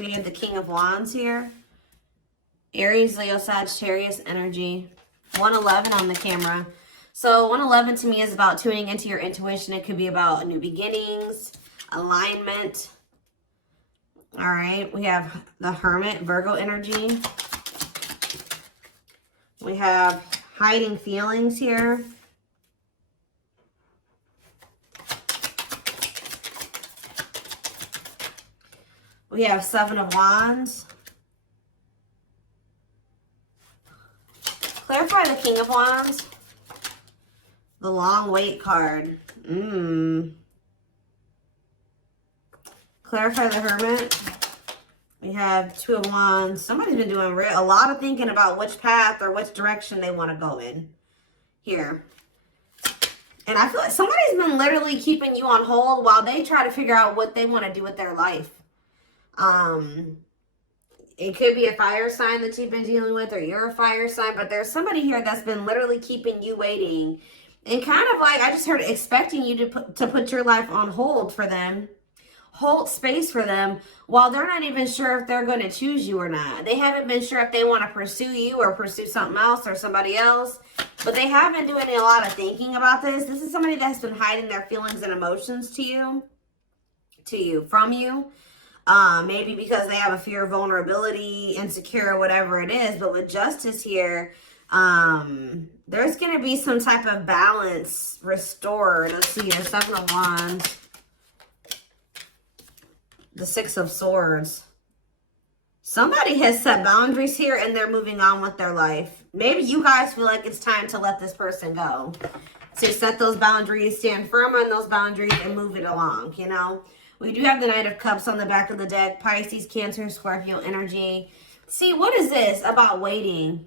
We have the King of Wands here. Aries, Leo, Sagittarius energy. 111 on the camera. So 111 to me is about tuning into your intuition. It could be about new beginnings, alignment. All right. We have the Hermit, Virgo energy. We have hiding feelings here. We have Seven of Wands. Clarify the King of Wands. The Long Wait card. Clarify the Hermit. We have Two of Wands. Somebody's been doing a lot of thinking about which path or which direction they want to go in here. And I feel like somebody's been literally keeping you on hold while they try to figure out what they want to do with their life. It could be a fire sign that you've been dealing with, or you're a fire sign, but there's somebody here that's been literally keeping you waiting and kind of like, I just heard, expecting you to put your life on hold for them, hold space for them, while they're not even sure if they're going to choose you or not. They haven't been sure if they want to pursue you or pursue something else or somebody else, but they have been doing a lot of thinking about this. This is somebody that's been hiding their feelings and emotions from you. Maybe because they have a fear of vulnerability, insecure, whatever it is. But with Justice here, there's going to be some type of balance restored. Let's see here, Seven of Wands. The Six of Swords. Somebody has set boundaries here and they're moving on with their life. Maybe you guys feel like it's time to let this person go. To set those boundaries, stand firm on those boundaries and move it along, you know. We do have the Knight of Cups on the back of the deck. Pisces, Cancer, Scorpio energy. See, what is this about waiting?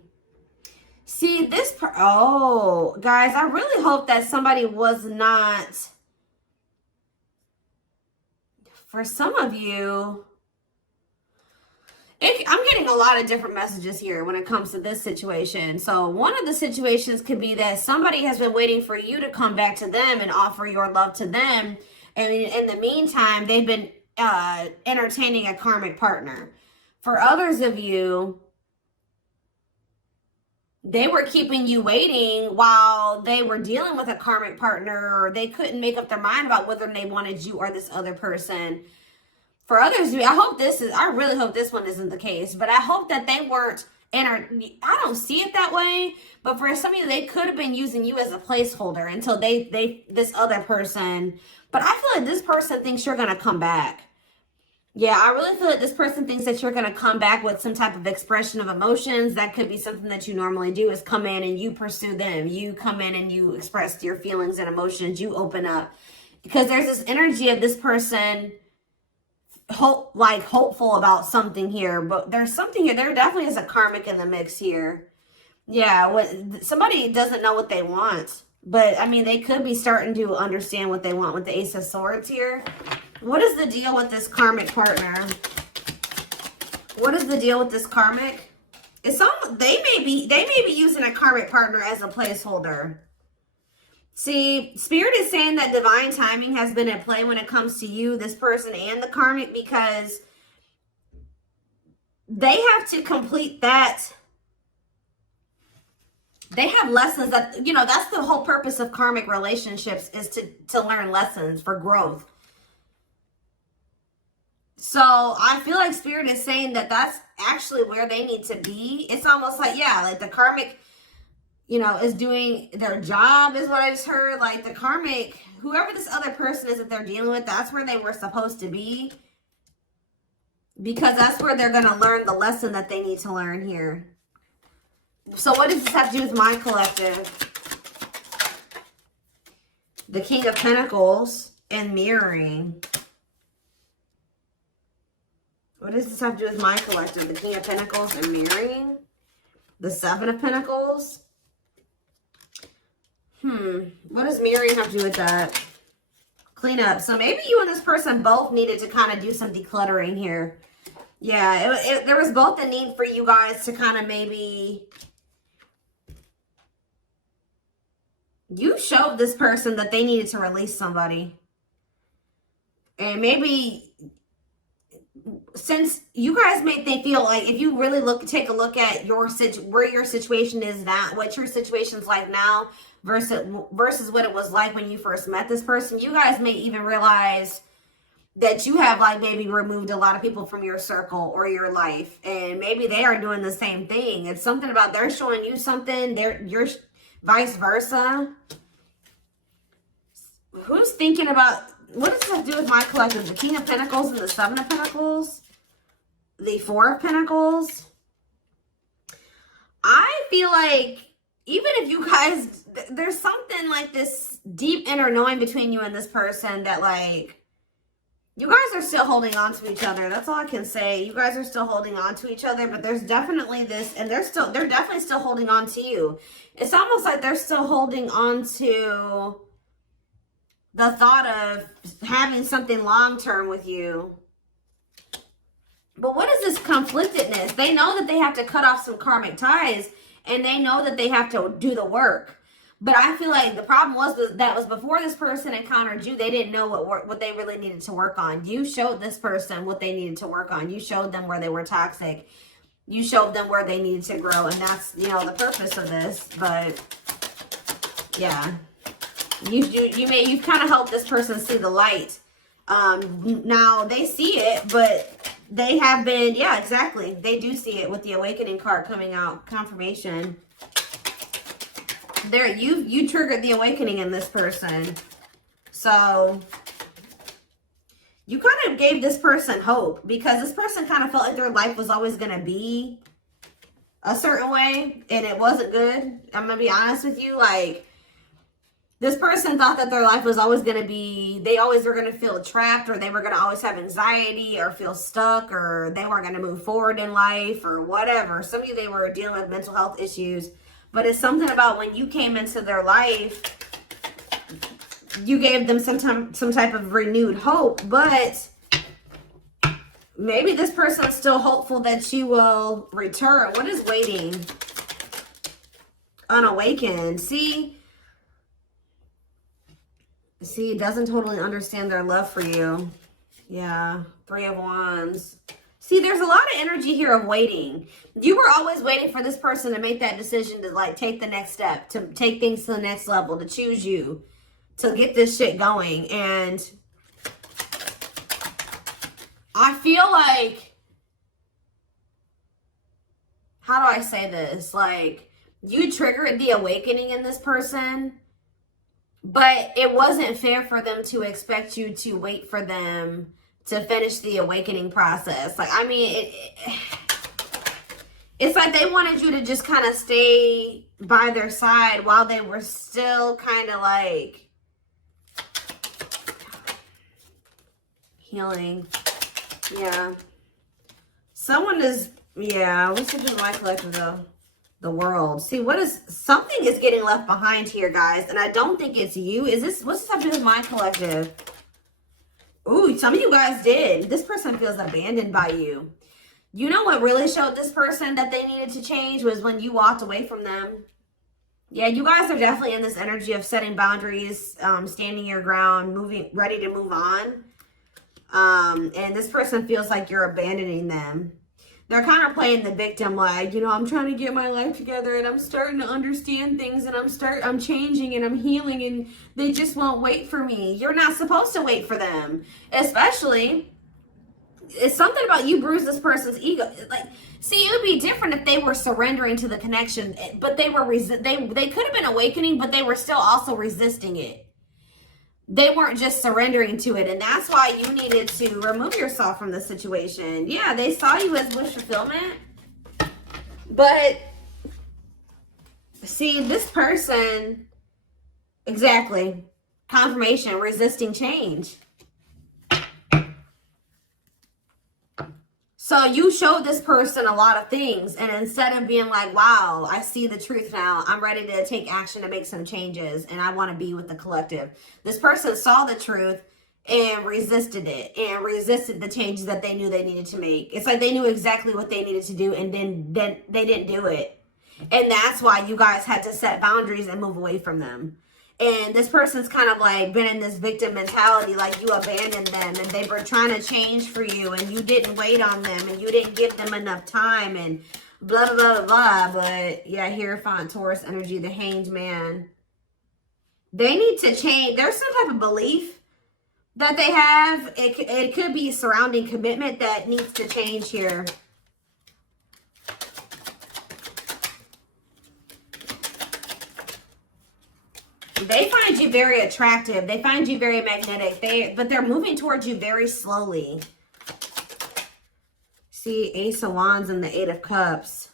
See, this... Oh, guys, I really hope that somebody was not... For some of you... I'm getting a lot of different messages here when it comes to this situation. So one of the situations could be that somebody has been waiting for you to come back to them and offer your love to them. And in the meantime, they've been entertaining a karmic partner. For others of you, they were keeping you waiting while they were dealing with a karmic partner, or they couldn't make up their mind about whether they wanted you or this other person. For others of you, I really hope this one isn't the case, but I hope that they weren't I don't see it that way, but for some of you, they could have been using you as a placeholder until this other person. But I feel like this person thinks you're going to come back. Yeah, I really feel like this person thinks that you're going to come back with some type of expression of emotions. That could be something that you normally do, is come in and you pursue them. You come in and you express your feelings and emotions. You open up. Because there's this energy of this person hopeful about something here. But there's something here. There definitely is a karmic in the mix here. Yeah, somebody doesn't know what they want. But, I mean, they could be starting to understand what they want with the Ace of Swords here. What is the deal with this karmic partner? What is the deal with this karmic? They may be using a karmic partner as a placeholder. See, Spirit is saying that divine timing has been at play when it comes to you, this person, and the karmic, because they have to complete that. They have lessons that, you know, that's the whole purpose of karmic relationships, is to learn lessons for growth. So I feel like Spirit is saying that that's actually where they need to be. It's almost like, yeah, like the karmic, you know, is doing their job, is what I just heard. Like the karmic, whoever this other person is that they're dealing with, that's where they were supposed to be. Because that's where they're going to learn the lesson that they need to learn here. So what does this have to do with my collective? The King of Pentacles and mirroring. What does this have to do with my collective? The King of Pentacles and mirroring. The Seven of Pentacles. What does mirroring have to do with that? Clean up. So maybe you and this person both needed to kind of do some decluttering here. Yeah, there was both a need for you guys to kind of maybe... You showed this person that they needed to release somebody. And maybe since you guys made they feel like, if you really take a look at where your situation is now, what your situation's like now versus what it was like when you first met this person, you guys may even realize that you have like maybe removed a lot of people from your circle or your life, and maybe they are doing the same thing. It's something about they're showing you something, you're vice versa. Who's thinking about, what does this have to do with my collective? The King of Pentacles and the Seven of Pentacles, the Four of Pentacles. I feel like even if you guys, there's something like this deep inner knowing between you and this person that like, you guys are still holding on to each other. That's all I can say. You guys are still holding on to each other, but there's definitely this, and they're definitely still holding on to you. It's almost like they're still holding on to the thought of having something long-term with you. But what is this conflictedness? They know that they have to cut off some karmic ties, and they know that they have to do the work. But I feel like the problem was before this person encountered you, they didn't know what they really needed to work on. You showed this person what they needed to work on. You showed them where they were toxic. You showed them where they needed to grow, and that's, you know, the purpose of this. But yeah, you've kind of helped this person see the light. Now they see it, but they have been, yeah, exactly. They do see it with the Awakening card coming out, confirmation. There, you triggered the awakening in this person. So you kind of gave this person hope, because this person kind of felt like their life was always going to be a certain way, and it wasn't good. I'm going to be honest with you. Like, this person thought that their life was always going to be, they always were going to feel trapped, or they were going to always have anxiety or feel stuck, or they weren't going to move forward in life or whatever. Some of you, they were dealing with mental health issues. But it's something about when you came into their life, you gave them some type of renewed hope. But maybe this person is still hopeful that you will return. What is waiting? Unawakened. See, it doesn't totally understand their love for you. Yeah, Three of Wands. See, there's a lot of energy here of waiting. You were always waiting for this person to make that decision to like take the next step, to take things to the next level, to choose you, to get this shit going. And I feel like, how do I say this? Like, you triggered the awakening in this person, but it wasn't fair for them to expect you to wait for them to finish the awakening process. Like, I mean, it's like they wanted you to just kind of stay by their side while they were still kind of like healing. Yeah. Someone is, yeah, what's it in my collective though? The World. See, something is getting left behind here, guys, and I don't think it's you. What's this have to do with my collective? Ooh, some of you guys did. This person feels abandoned by you. You know what really showed this person that they needed to change was when you walked away from them. Yeah, you guys are definitely in this energy of setting boundaries, standing your ground, ready to move on. And this person feels like you're abandoning them. They're kind of playing the victim, like, you know, I'm trying to get my life together and I'm starting to understand things and I'm changing and I'm healing and they just won't wait for me. You're not supposed to wait for them. Especially, it's something about you bruised this person's ego. Like, see, it would be different if they were surrendering to the connection, but they could have been awakening, but they were still also resisting it. They weren't just surrendering to it, and that's why you needed to remove yourself from the situation. Yeah, they saw you as wish fulfillment, but see, this person, exactly, confirmation, resisting change. So you showed this person a lot of things, and instead of being like, wow, I see the truth now, I'm ready to take action to make some changes, and I want to be with the collective. This person saw the truth and resisted it, and resisted the changes that they knew they needed to make. It's like they knew exactly what they needed to do, and then they didn't do it. And that's why you guys had to set boundaries and move away from them. And this person's kind of like been in this victim mentality, like you abandoned them and they were trying to change for you and you didn't wait on them and you didn't give them enough time and blah, blah, blah, blah. But yeah, Hierophant, Taurus energy, the Hanged Man. They need to change. There's some type of belief that they have. It could be surrounding commitment that needs to change here. They find you very attractive. They find you very magnetic. But they're moving towards you very slowly. See, Ace of Wands and the Eight of Cups.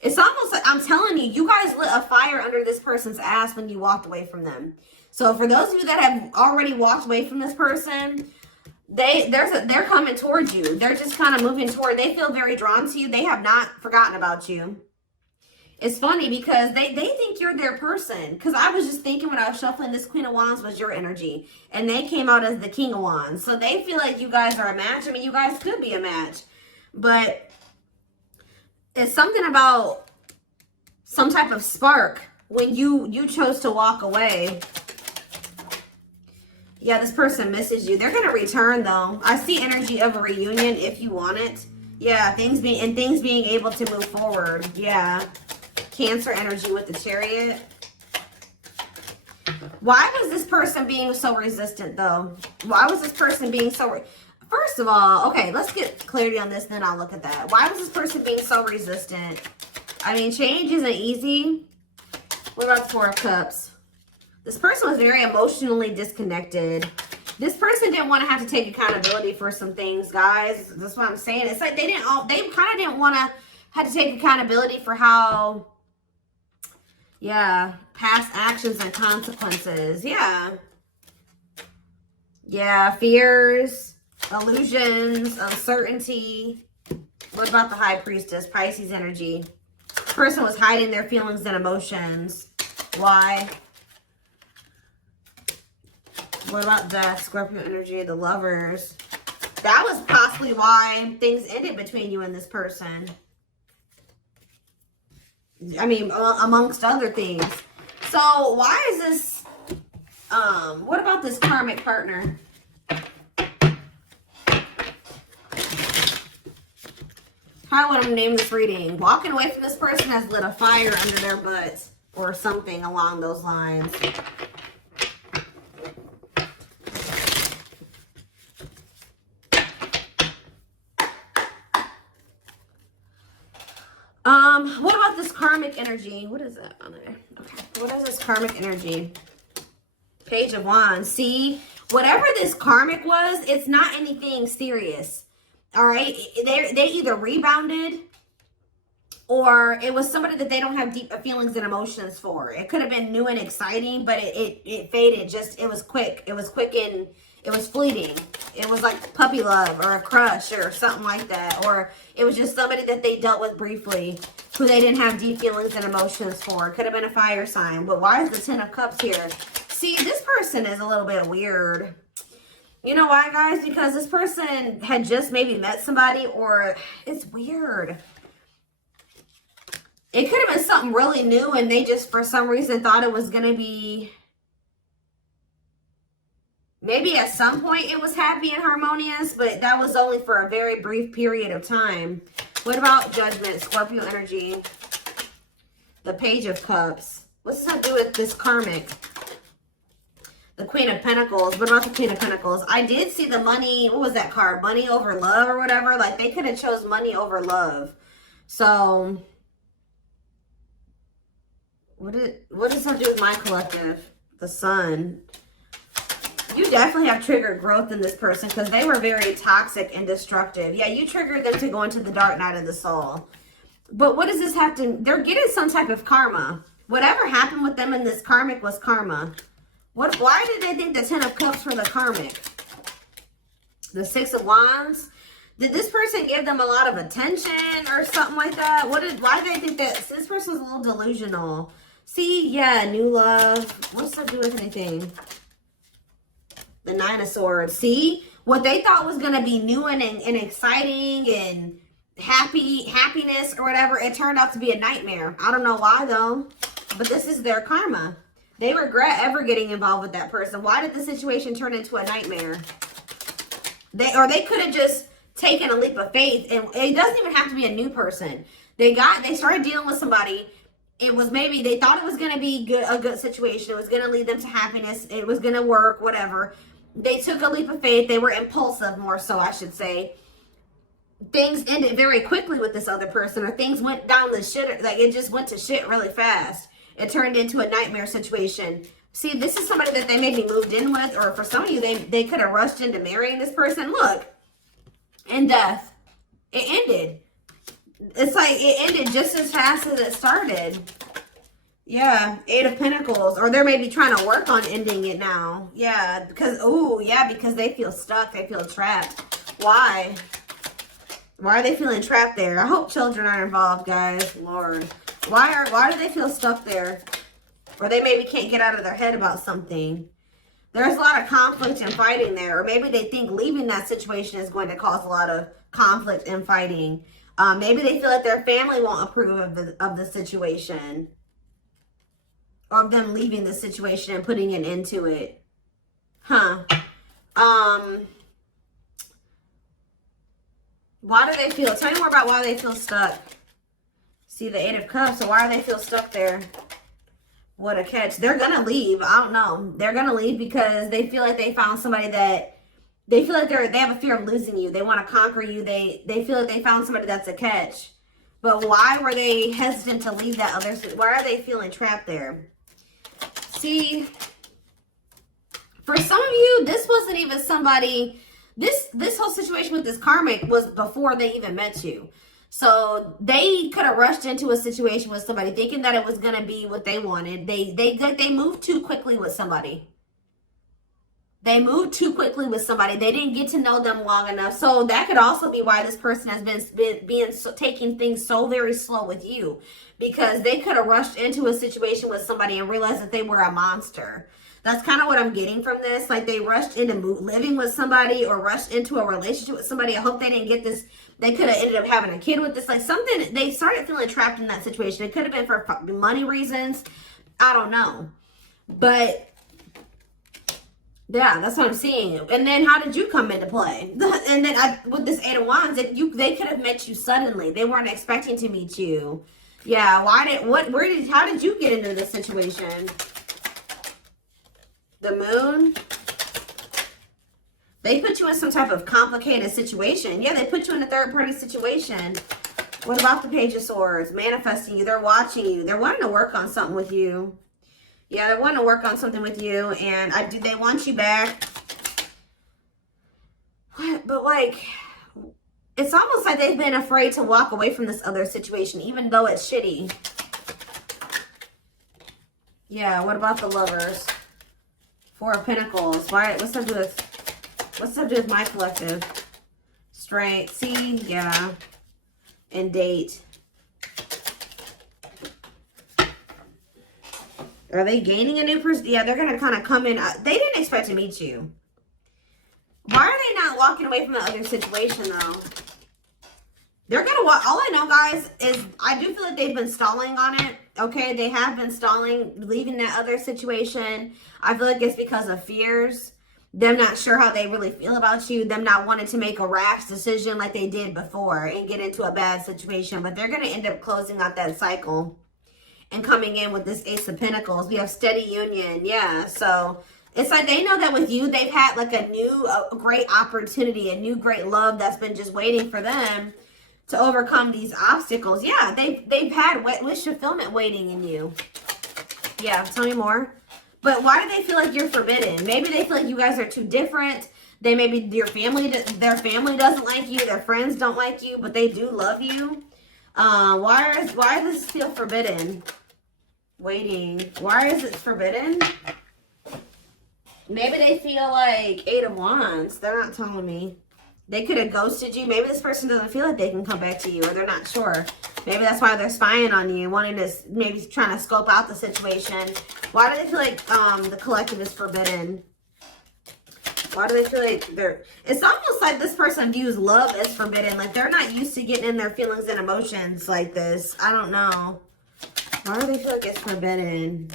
It's almost like, I'm telling you, you guys lit a fire under this person's ass when you walked away from them. So for those of you that have already walked away from this person, they're coming towards you. They're just kind of moving toward. They feel very drawn to you. They have not forgotten about you. It's funny because they think you're their person. Because I was just thinking when I was shuffling, this Queen of Wands was your energy. And they came out as the King of Wands. So they feel like you guys are a match. I mean, you guys could be a match. But it's something about some type of spark when you chose to walk away. Yeah, this person misses you. They're going to return, though. I see energy of a reunion if you want it. Yeah, things being able to move forward. Yeah. Cancer energy with the Chariot. Why was this person being so resistant, though? Why was this person being so... First of all, okay, let's get clarity on this, then I'll look at that. Why was this person being so resistant? I mean, change isn't easy. What about the Four of Cups? This person was very emotionally disconnected. This person didn't want to have to take accountability for some things, guys. That's what I'm saying. It's like they kind of didn't want to have to take accountability for how... Yeah, past actions and consequences. Yeah. Yeah, fears, illusions, uncertainty. What about the High Priestess? Pisces energy. This person was hiding their feelings and emotions. Why? What about that? Scorpio energy, the Lovers. That was possibly why things ended between you and this person. I mean, amongst other things. So, why is this, what about this karmic partner? How would I name this reading? Walking away from this person has lit a fire under their butts or something along those lines. What about this karmic energy? What is that on there? Okay. What is this karmic energy? Page of Wands. See, whatever this karmic was, it's not anything serious. All right. They either rebounded or it was somebody that they don't have deep feelings and emotions for. It could have been new and exciting, but it faded. It was quick. It was quick and it was fleeting. It was like puppy love or a crush or something like that. Or it was just somebody that they dealt with briefly who they didn't have deep feelings and emotions for. It could have been a fire sign. But why is the Ten of Cups here? See, this person is a little bit weird. You know why, guys? Because this person had just maybe met somebody, or it's weird. It could have been something really new and they just, for some reason, thought it was going to be... Maybe at some point it was happy and harmonious, but that was only for a very brief period of time. What about Judgment, Scorpio energy? The Page of Cups. What's that do with this karmic? The Queen of Pentacles. What about the Queen of Pentacles? I did see the money. What was that card? Money over love or whatever. Like they could have chose money over love. So what does that do with my collective? The Sun. You definitely have triggered growth in this person because they were very toxic and destructive. Yeah, you triggered them to go into the dark night of the soul. But what does this have to... They're getting some type of karma. Whatever happened with them in this karmic was karma. Why did they think the Ten of Cups were the karmic? The Six of Wands? Did this person give them a lot of attention or something like that? Why did they think that... This person's a little delusional. See, yeah, new love. What's that do with anything? The Nine of Swords. See? What they thought was going to be new and exciting and happiness or whatever, it turned out to be a nightmare. I don't know why, though. But this is their karma. They regret ever getting involved with that person. Why did the situation turn into a nightmare? They could have just taken a leap of faith, and it doesn't even have to be a new person. They started dealing with somebody. It was maybe they thought it was going to be a good situation. It was going to lead them to happiness. It was going to work, whatever. They took a leap of faith. They were impulsive, more so, I should say. Things ended very quickly with this other person, or things went down the shit. Like, it just went to shit really fast. It turned into a nightmare situation. See, this is somebody that they maybe moved in with, or for some of you, they could have rushed into marrying this person. Look, in death, it ended. It's like it ended just as fast as it started. Yeah, 8 of Pentacles. Or they're maybe trying to work on ending it now. Yeah, because, oh, yeah, because they feel stuck. They feel trapped. Why? Why are they feeling trapped there? I hope children are involved, guys. Lord. Why do they feel stuck there? Or they maybe can't get out of their head about something. There's a lot of conflict and fighting there. Or maybe they think leaving that situation is going to cause a lot of conflict and fighting. Maybe they feel like their family won't approve of the situation. Or of them leaving the situation and putting an end to it. Huh. Why do they feel? Tell me more about why they feel stuck. See the 8 of Cups. So why do they feel stuck there? What a catch. They're going to leave. I don't know. They're going to leave because they feel like they found somebody that they feel like they have a fear of losing you. They want to conquer you. They feel like they found somebody that's a catch. But why were they hesitant to leave that other? Why are they feeling trapped there? See, for some of you, this wasn't even somebody. This whole situation with this karmic was before they even met you. So they could have rushed into a situation with somebody thinking that it was going to be what they wanted. They moved too quickly with somebody. They moved too quickly with somebody. They didn't get to know them long enough. So that could also be why this person has been taking things so very slow with you. Because they could have rushed into a situation with somebody and realized that they were a monster. That's kind of what I'm getting from this. Like they rushed into living with somebody or rushed into a relationship with somebody. I hope they didn't get this. They could have ended up having a kid with this. Like something, they started feeling trapped in that situation. It could have been for money reasons. I don't know. But yeah, that's what I'm seeing. And then how did you come into play? And then with this 8 of Wands, they could have met you suddenly. They weren't expecting to meet you. Yeah, how did you get into this situation? The Moon. They put you in some type of complicated situation. Yeah, they put you in a third-party situation. What about the Page of Swords? Manifesting you. They're watching you. They're wanting to work on something with you. Yeah, they're wanting to work on something with you. And they want you back. What? But like, it's almost like they've been afraid to walk away from this other situation, even though it's shitty. Yeah, what about the Lovers? 4 of Pentacles. What's that do with my collective? Strength. See? Yeah. And date. Are they gaining a new person? Yeah, they're going to kind of come in. They didn't expect to meet you. Why are they not walking away from the other situation, though? They're going to walk. All I know, guys, is I do feel like they've been stalling on it. Okay, they have been stalling, leaving that other situation. I feel like it's because of fears. Them not sure how they really feel about you. Them not wanting to make a rash decision like they did before and get into a bad situation. But they're going to end up closing out that cycle and coming in with this Ace of Pentacles. We have steady union. Yeah, so it's like they know that with you, they've had like a new great opportunity, a new great love that's been just waiting for them to overcome these obstacles. Yeah, they've had wish fulfillment waiting in you. Yeah, tell me more. But why do they feel like you're forbidden? Maybe they feel like you guys are too different. Maybe their family doesn't like you. Their friends don't like you, but they do love you. Why does this feel forbidden? Waiting. Why is it forbidden? Maybe they feel like 8 of Wands. They're not telling me. They could have ghosted you. Maybe this person doesn't feel like they can come back to you, or they're not sure. Maybe that's why they're spying on you, wanting to, maybe trying to scope out the situation. Why do they feel like the collective is forbidden? Why do they feel like it's almost like this person views love as forbidden. Like they're not used to getting in their feelings and emotions like this. I don't know. Why do they feel like it's forbidden?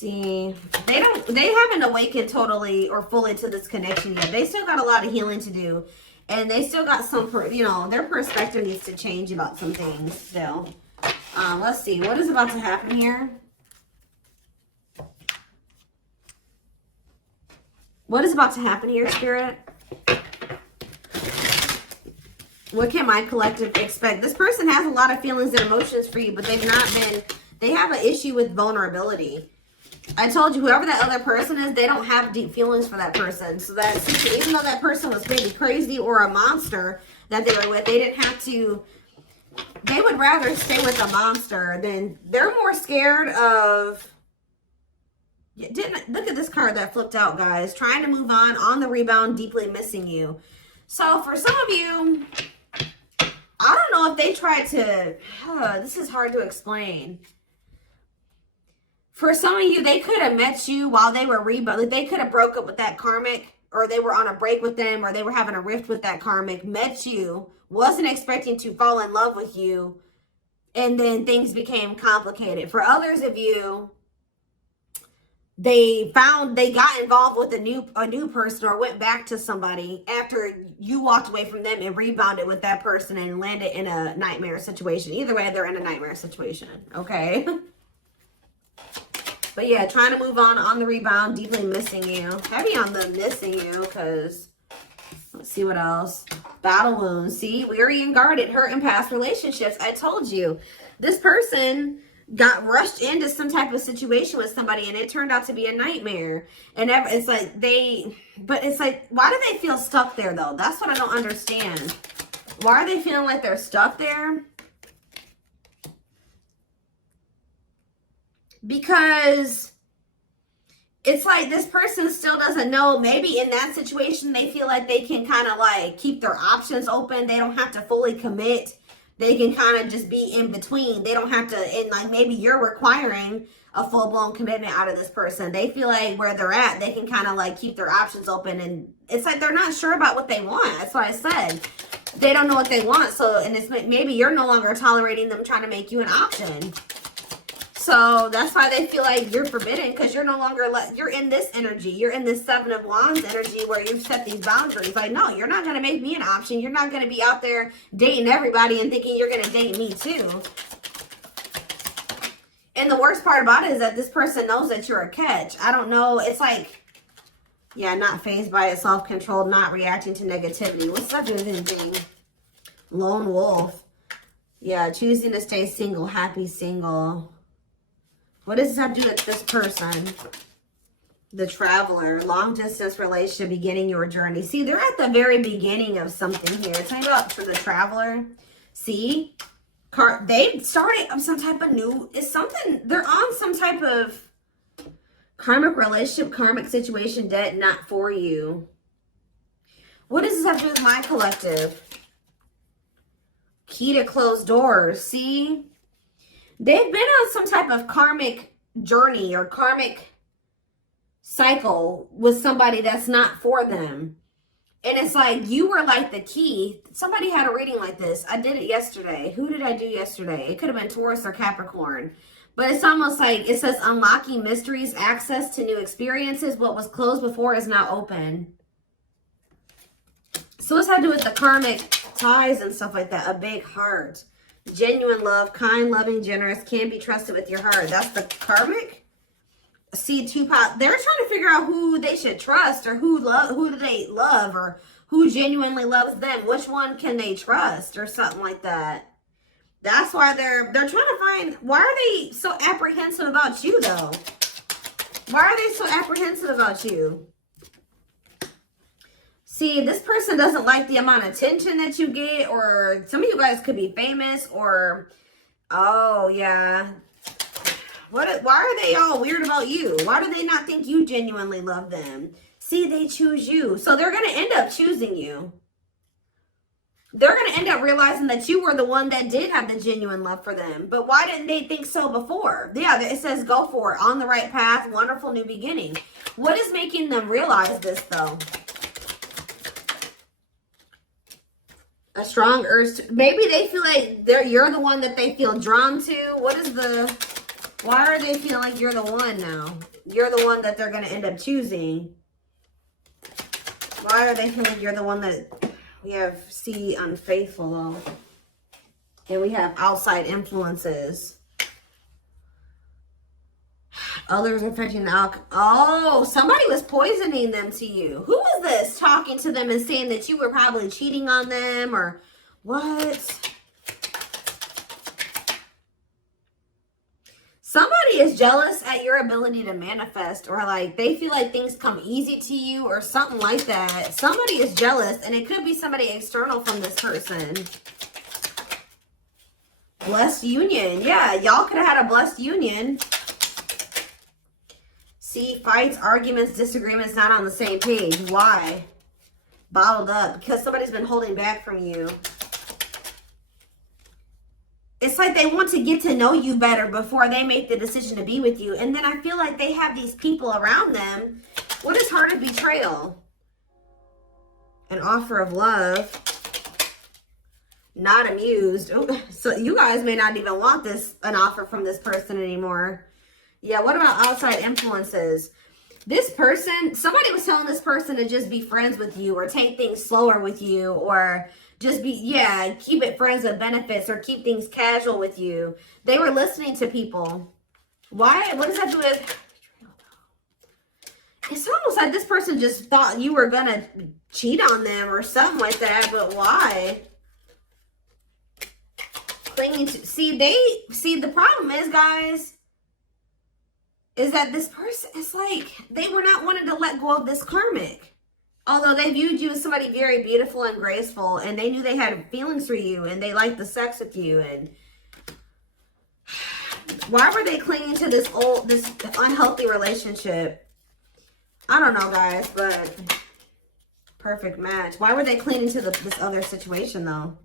See, they haven't awakened totally or fully to this connection yet. They still got a lot of healing to do. And they still got some, you know, their perspective needs to change about some things still. Let's see. What is about to happen here? What is about to happen here, Spirit? What can my collective expect? This person has a lot of feelings and emotions for you, but they've not been, they have an issue with vulnerability. I told you, whoever that other person is, they don't have deep feelings for that person. So that, even though that person was maybe crazy or a monster that they were with, they didn't have to, they would rather stay with a monster than, they're more scared of, look at this card that flipped out, guys. Trying to move on the rebound, deeply missing you. So for some of you, I don't know if they tried to, this is hard to explain. For some of you, they could have met you while they were rebounding. They could have broke up with that karmic, or they were on a break with them, or they were having a rift with that karmic, met you, wasn't expecting to fall in love with you, and then things became complicated. For others of you, they got involved with a new person or went back to somebody after you walked away from them and rebounded with that person and landed in a nightmare situation. Either way, they're in a nightmare situation, okay? But yeah, trying to move on the rebound, deeply missing you. Heavy on the missing you, because let's see what else. Battle wounds. See, weary and guarded, hurt in past relationships. I told you, this person got rushed into some type of situation with somebody and it turned out to be a nightmare. And it's like but it's like, why do they feel stuck there though? That's what I don't understand. Why are they feeling like they're stuck there? Because it's like this person still doesn't know. Maybe in that situation, they feel like they can kind of like keep their options open. They don't have to fully commit. They can kind of just be in between. They don't have to, and like maybe you're requiring a full-blown commitment out of this person. They feel like where they're at, they can kind of like keep their options open. And it's like they're not sure about what they want. That's what I said. They don't know what they want. So, and it's maybe you're no longer tolerating them trying to make you an option. So that's why they feel like you're forbidden, because you're no longer, you're in this energy. You're in this Seven of Wands energy where you've set these boundaries. Like, no, you're not going to make me an option. You're not going to be out there dating everybody and thinking you're going to date me too. And the worst part about it is that this person knows that you're a catch. I don't know. It's like, yeah, not fazed by it, self-controlled, not reacting to negativity. What's that doing with anything? Lone wolf. Yeah, choosing to stay single, happy single. What does this have to do with this person? The traveler, long distance relationship, beginning your journey. See, they're at the very beginning of something here. Tell me about for the traveler. See, they started some type of new, it's something, they're on some type of karmic relationship, karmic situation, debt not for you. What does this have to do with my collective? Key to closed doors. See, they've been on some type of karmic journey or karmic cycle with somebody that's not for them. And it's like you were like the key. Somebody had a reading like this. I did it yesterday. Who did I do yesterday? It could have been Taurus or Capricorn. But it's almost like it says unlocking mysteries, access to new experiences. What was closed before is now open. So what's that to do with the karmic ties and stuff like that? A big heart. Genuine love, kind, loving, generous, can be trusted with your heart. That's the karmic. See, two pot. They're trying to figure out who they should trust, or who do they love, or who genuinely loves them. Which one can they trust, or something like that. That's why they're trying to find. Why are they so apprehensive about you though? Why are they so apprehensive about you? See, this person doesn't like the amount of attention that you get, or some of you guys could be famous, or, oh, yeah. Why are they all weird about you? Why do they not think you genuinely love them? See, they choose you. So they're going to end up choosing you. They're going to end up realizing that you were the one that did have the genuine love for them. But why didn't they think so before? Yeah, it says go for it. On the right path, wonderful new beginning. What is making them realize this, though? A strong urge to, maybe they feel like you're the one that they feel drawn to. What is the Why are they feeling like you're the one now? You're the one that they're going to end up choosing. Why are they feeling like you're the one that... We have C, unfaithful, though. And we have outside influences. Others affecting the alcohol. Oh, somebody was poisoning them to you. Who was this talking to them and saying that you were probably cheating on them or what? Somebody is jealous at your ability to manifest, or like they feel like things come easy to you or something like that. Somebody is jealous, and it could be somebody external from this person. Blessed union. Yeah, y'all could have had a blessed union. See, fights, arguments, disagreements, not on the same page. Why? Bottled up. Because somebody's been holding back from you. It's like they want to get to know you better before they make the decision to be with you. And then I feel like they have these people around them. What is heart of betrayal? An offer of love. Not amused. Oh, so you guys may not even want an offer from this person anymore. Yeah, what about outside influences? This person, somebody was telling this person to just be friends with you or take things slower with you or just be, yeah, keep it friends with benefits or keep things casual with you. They were listening to people. Why? What does that do with... It's almost like this person just thought you were going to cheat on them or something like that, but why? Clinging to... See, the problem is, guys, is that this person, it's like they were not wanting to let go of this karmic. Although they viewed you as somebody very beautiful and graceful, and they knew they had feelings for you, and they liked the sex with you, and why were they clinging to this unhealthy relationship? I don't know, guys, but perfect match. Why were they clinging to this other situation, though?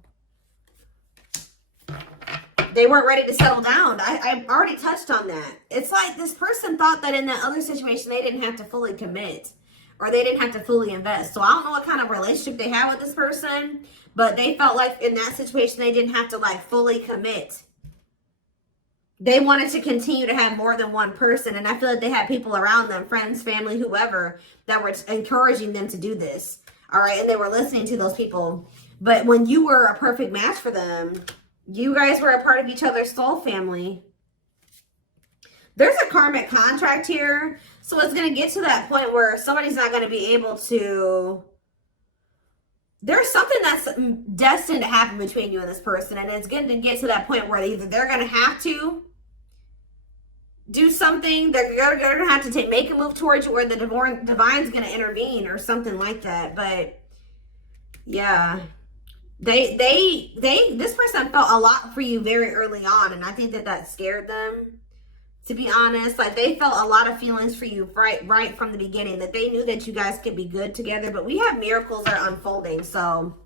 They weren't ready to settle down. I already touched on that. It's like this person thought that in that other situation, they didn't have to fully commit. Or they didn't have to fully invest. So I don't know what kind of relationship they have with this person. But they felt like in that situation, they didn't have to like fully commit. They wanted to continue to have more than one person. And I feel like they had people around them, friends, family, whoever, that were encouraging them to do this. All right. And they were listening to those people. But when you were a perfect match for them, you guys were a part of each other's soul family. There's a karmic contract here. So it's going to get to that point where somebody's not going to be able to... There's something that's destined to happen between you and this person. And it's going to get to that point where either they're going to have to do something. They're going to have to make a move towards you, or the divine's going to intervene or something like that. But yeah, this person felt a lot for you very early on. And I think that scared them. To be honest, like they felt a lot of feelings for you right from the beginning, that they knew that you guys could be good together. But we have miracles that are unfolding. So,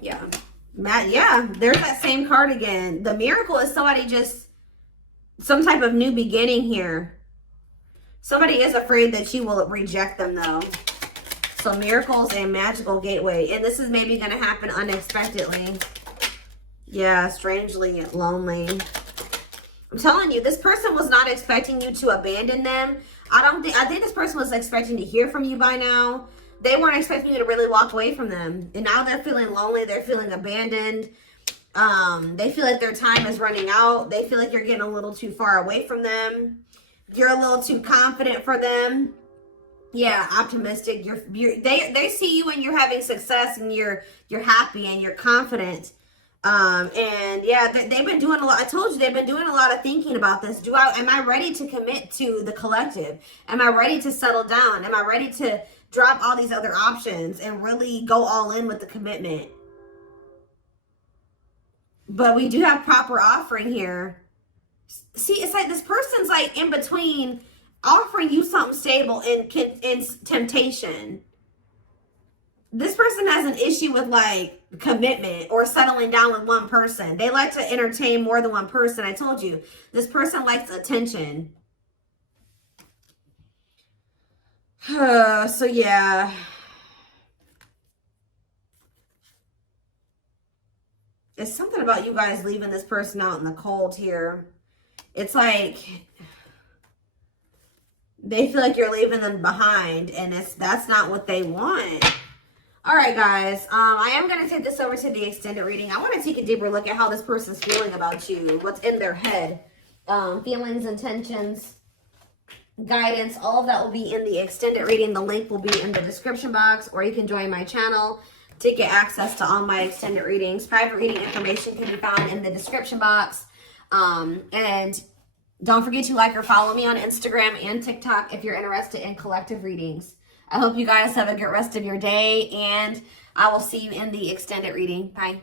yeah. There's that same card again. The miracle is somebody just, some type of new beginning here. Somebody is afraid that you will reject them though. So miracles and magical gateway. And this is maybe going to happen unexpectedly. Yeah, strangely lonely. I'm telling you, this person was not expecting you to abandon them. I think this person was expecting to hear from you by now. They weren't expecting you to really walk away from them. And now they're feeling lonely. They're feeling abandoned. They feel like their time is running out. They feel like you're getting a little too far away from them. You're a little too confident for them. Yeah, optimistic. They see you and you're having success and you're happy and you're confident. And yeah, they've been doing a lot. I told you they've been doing a lot of thinking about this. Am I ready to commit to the collective? Am I ready to settle down? Am I ready to drop all these other options and really go all in with the commitment? But we do have proper offering here. See, it's like this person's like in between offering you something stable and temptation. This person has an issue with like commitment or settling down with one person. They like to entertain more than one person. I told you, this person likes attention. So yeah. It's something about you guys leaving this person out in the cold here. it's like they feel like you're leaving them behind, and that's not what they want. All right, guys. I am going to take this over to the extended reading. I want to take a deeper look at how this person's feeling about you, what's in their head, feelings, intentions, guidance. All of that will be in the extended reading. The link will be in the description box, or you can join my channel to get access to all my extended readings. Private reading information can be found in the description box. And don't forget to like or follow me on Instagram and TikTok if you're interested in collective readings. I hope you guys have a good rest of your day, and I will see you in the extended reading. Bye.